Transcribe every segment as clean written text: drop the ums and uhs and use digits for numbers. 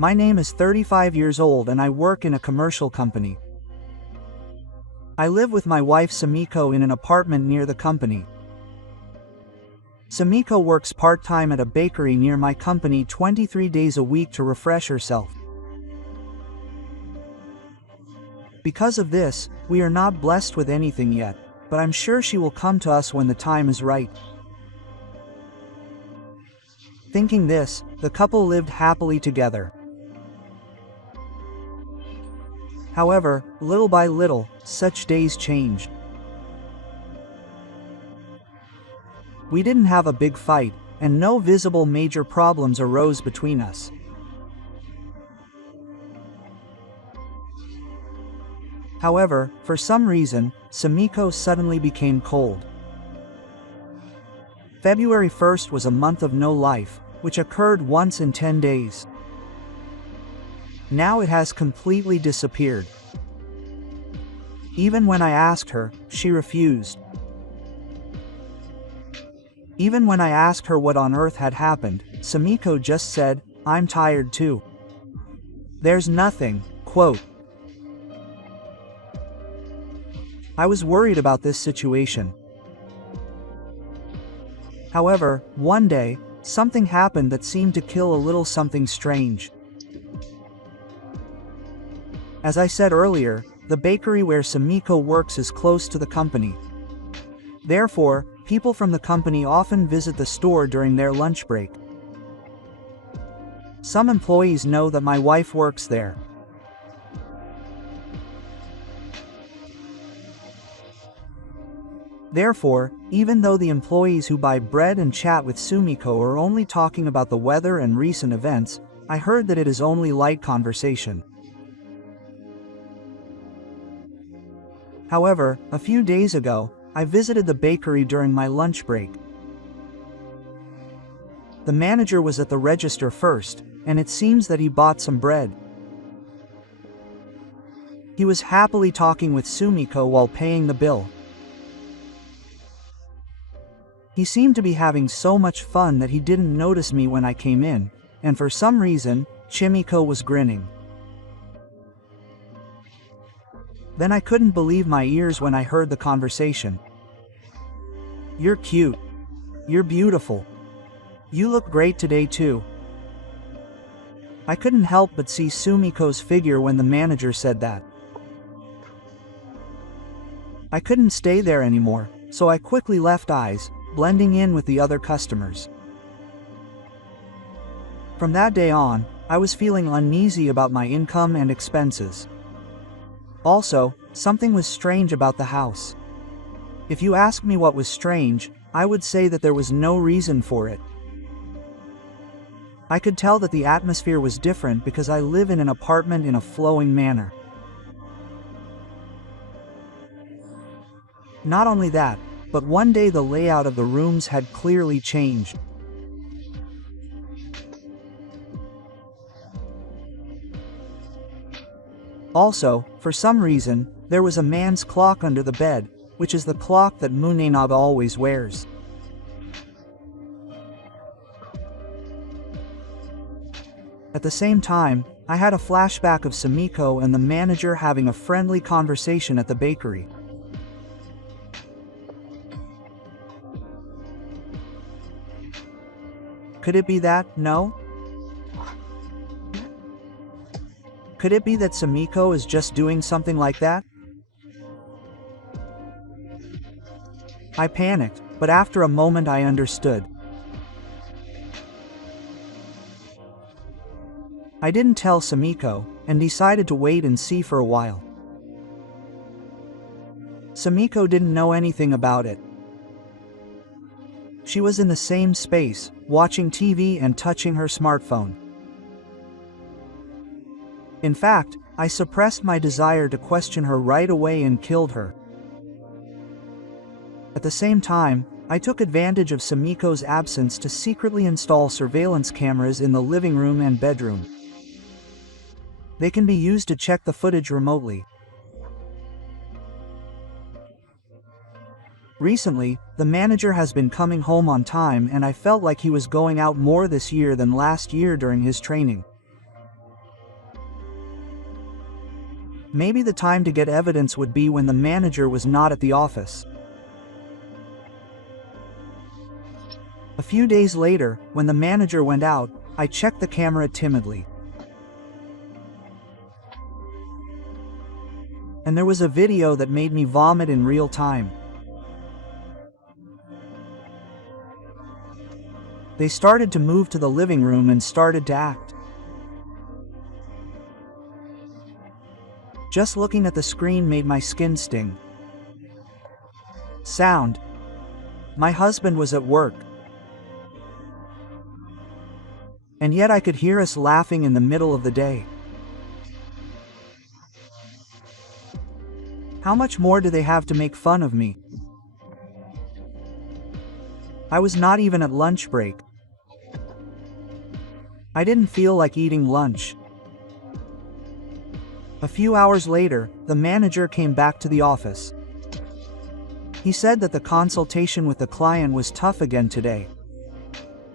My name is 35 years old and I work in a commercial company. I live with my wife Sumiko in an apartment near the company. Sumiko works part-time at a bakery near my company 23 days a week to refresh herself. Because of this, we are not blessed with anything yet, but I'm sure she will come to us when the time is right. Thinking this, the couple lived happily together. However, little by little, such days changed. We didn't have a big fight, and no visible major problems arose between us. However, for some reason, Sumiko suddenly became cold. February 1st was a month of no life, which occurred once in 10 days. Now it has completely disappeared. Even when I asked her, she refused. Even when I asked her what on earth had happened, Sumiko just said, "I'm tired too. There's nothing." Quote. I was worried about this situation. However, one day, something happened that seemed to kill a little something strange. As I said earlier, the bakery where Sumiko works is close to the company. Therefore, people from the company often visit the store during their lunch break. Some employees know that my wife works there. Therefore, even though the employees who buy bread and chat with Sumiko are only talking about the weather and recent events, I heard that it is only light conversation. However, a few days ago, I visited the bakery during my lunch break. The manager was at the register first, and it seems that he bought some bread. He was happily talking with Sumiko while paying the bill. He seemed to be having so much fun that he didn't notice me when I came in, and for some reason, Sumiko was grinning. Then I couldn't believe my ears when I heard the conversation. "You're cute. You're beautiful. You look great today too." I couldn't help but see Sumiko's figure when the manager said that. I couldn't stay there anymore, so I quickly left eyes, blending in with the other customers. From that day on, I was feeling uneasy about my income and expenses. Also, something was strange about the house. If you ask me what was strange, I would say that there was no reason for it. I could tell that the atmosphere was different because I live in an apartment in a flowing manner. Not only that, but one day the layout of the rooms had clearly changed. Also, for some reason, there was a man's clock under the bed, which is the clock that Munenab always wears. At the same time, I had a flashback of Sumiko and the manager having a friendly conversation at the bakery. Could it be that, no? Could it be that Sumiko is just doing something like that? I panicked, but after a moment I understood. I didn't tell Sumiko, and decided to wait and see for a while. Sumiko didn't know anything about it. She was in the same space, watching TV and touching her smartphone. In fact, I suppressed my desire to question her right away and killed her. At the same time, I took advantage of Sumiko's absence to secretly install surveillance cameras in the living room and bedroom. They can be used to check the footage remotely. Recently, the manager has been coming home on time and I felt like he was going out more this year than last year during his training. Maybe the time to get evidence would be when the manager was not at the office. A few days later, when the manager went out, I checked the camera timidly. And there was a video that made me vomit in real time. They started to move to the living room and started to act. Just looking at the screen made my skin sting. Sound. My husband was at work. And yet I could hear us laughing in the middle of the day. How much more do they have to make fun of me? I was not even at lunch break. I didn't feel like eating lunch. A few hours later, the manager came back to the office. He said that the consultation with the client was tough again today.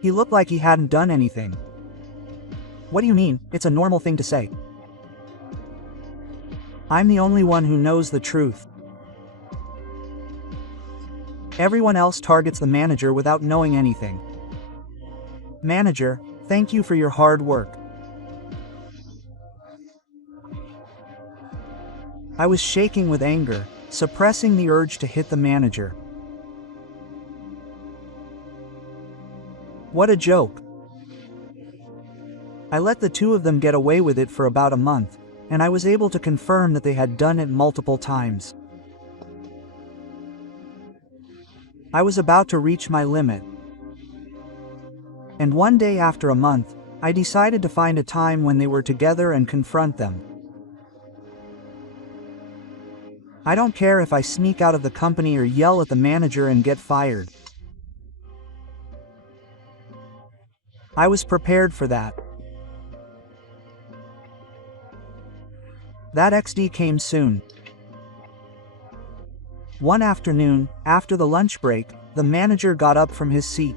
He looked like he hadn't done anything. What do you mean? It's a normal thing to say. I'm the only one who knows the truth. Everyone else targets the manager without knowing anything. Manager, thank you for your hard work. I was shaking with anger, suppressing the urge to hit the manager. What a joke. I let the two of them get away with it for about a month, and I was able to confirm that they had done it multiple times. I was about to reach my limit. And one day after a month, I decided to find a time when they were together and confront them. I don't care if I sneak out of the company or yell at the manager and get fired. I was prepared for that. That XD came soon. One afternoon, after the lunch break, the manager got up from his seat.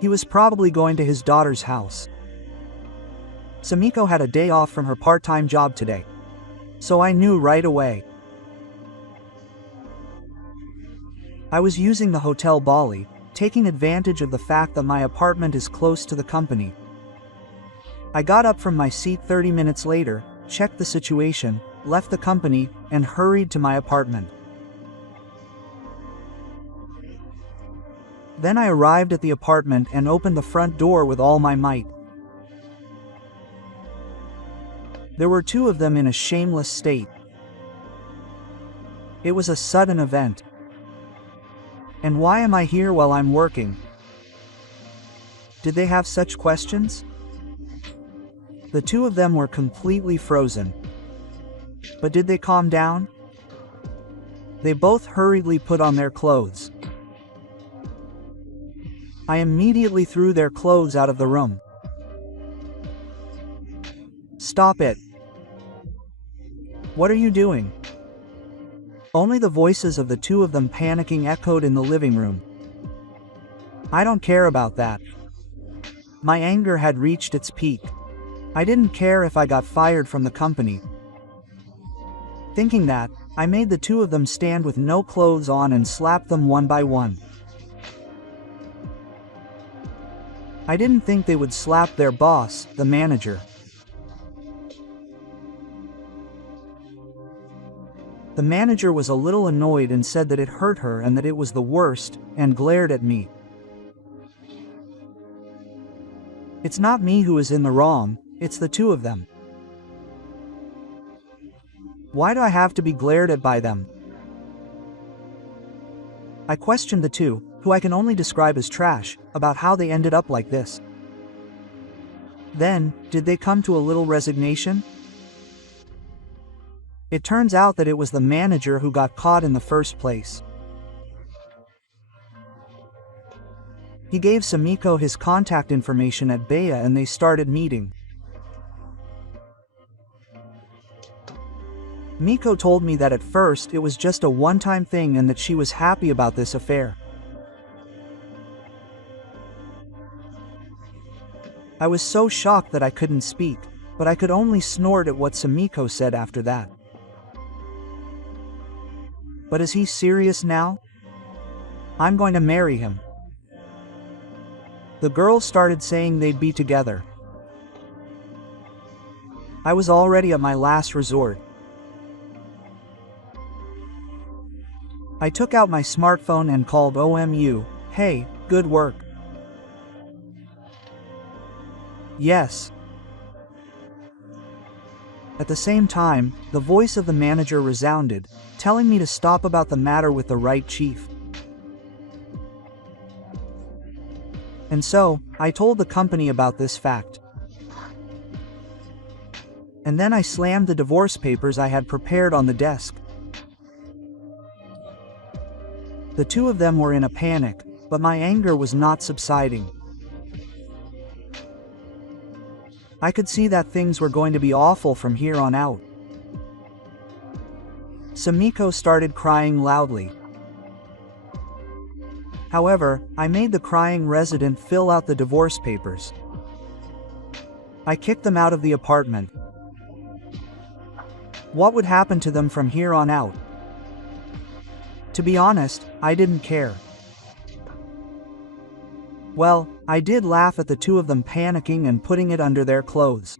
He was probably going to his daughter's house. Samiko had a day off from her part-time job today. So I knew right away. I was using the Hotel Bali, taking advantage of the fact that my apartment is close to the company. I got up from my seat 30 minutes later, checked the situation, left the company, and hurried to my apartment. Then I arrived at the apartment and opened the front door with all my might. There were two of them in a shameless state. It was a sudden event. And why am I here while I'm working? Did they have such questions? The two of them were completely frozen. But did they calm down? They both hurriedly put on their clothes. I immediately threw their clothes out of the room. Stop it. What are you doing? Only the voices of the two of them panicking echoed in the living room. I don't care about that. My anger had reached its peak. I didn't care if I got fired from the company. Thinking that, I made the two of them stand with no clothes on and slapped them one by one. I didn't think they would slap their boss, the manager. The manager was a little annoyed and said that it hurt her and that it was the worst, and glared at me. It's not me who is in the wrong, it's the two of them. Why do I have to be glared at by them? I questioned the two, who I can only describe as trash, about how they ended up like this. Then, did they come to a little resignation? It turns out that it was the manager who got caught in the first place. He gave Samiko his contact information at Bea and they started meeting. Miko told me that at first it was just a one-time thing and that she was happy about this affair. I was so shocked that I couldn't speak. but I could only snort at what Sumiko said after that. But is he serious now? I'm going to marry him. The girls started saying they'd be together. I was already at my last resort. I took out my smartphone and called OMU. Hey, good work. Yes. At the same time, the voice of the manager resounded, telling me to stop about the matter with the right chief. And so, I told the company about this fact. And then I slammed the divorce papers I had prepared on the desk. The two of them were in a panic, but my anger was not subsiding. I could see that things were going to be awful from here on out. Sumiko started crying loudly. However, I made the crying resident fill out the divorce papers. I kicked them out of the apartment. What would happen to them from here on out? To be honest, I didn't care. Well, I did laugh at the two of them panicking and putting it under their clothes.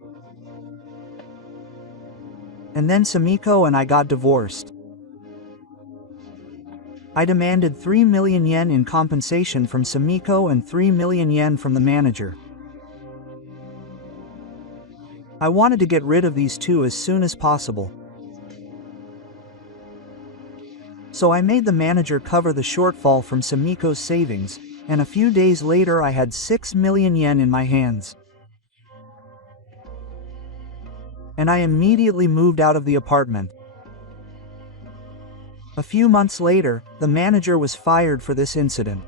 And then Sumiko and I got divorced. I demanded 3 million yen in compensation from Sumiko and 3 million yen from the manager. I wanted to get rid of these two as soon as possible. So I made the manager cover the shortfall from Sumiko's savings, and a few days later I had 6 million yen in my hands. And I immediately moved out of the apartment. A few months later, the manager was fired for this incident.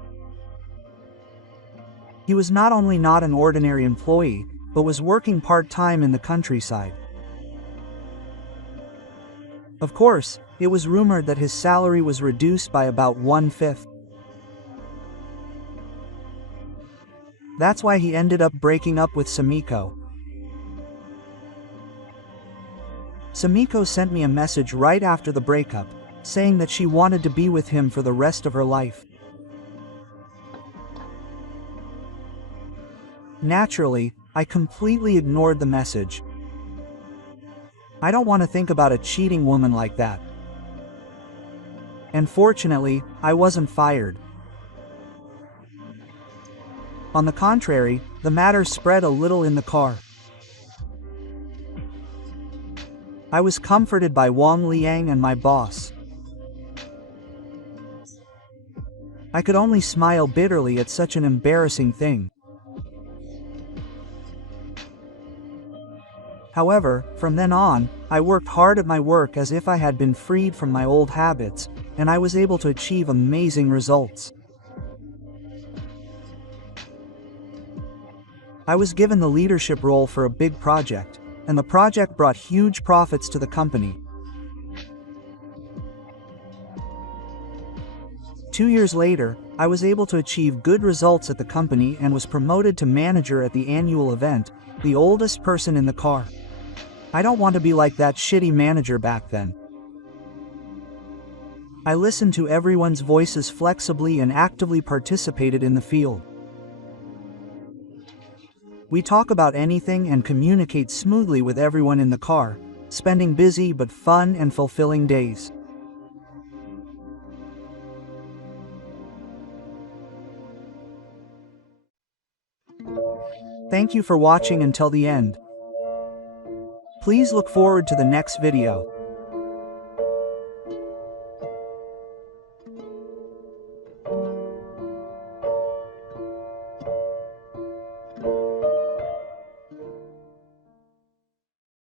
He was not only not an ordinary employee, but was working part-time in the countryside. Of course, it was rumored that his salary was reduced by about 1/5. That's why he ended up breaking up with Sumiko. Sumiko sent me a message right after the breakup, saying that she wanted to be with him for the rest of her life. Naturally, I completely ignored the message. I don't want to think about a cheating woman like that. And fortunately, I wasn't fired. On the contrary, the matter spread a little in the car. I was comforted by Wang Liang and my boss. I could only smile bitterly at such an embarrassing thing. However, from then on, I worked hard at my work as if I had been freed from my old habits, and I was able to achieve amazing results. I was given the leadership role for a big project, and the project brought huge profits to the company. 2 years later, I was able to achieve good results at the company and was promoted to manager at the annual event, the oldest person in the car. I don't want to be like that shitty manager back then. I listened to everyone's voices flexibly and actively participated in the field. We talk about anything and communicate smoothly with everyone in the car, spending busy but fun and fulfilling days. Thank you for watching until the end. Please look forward to the next video.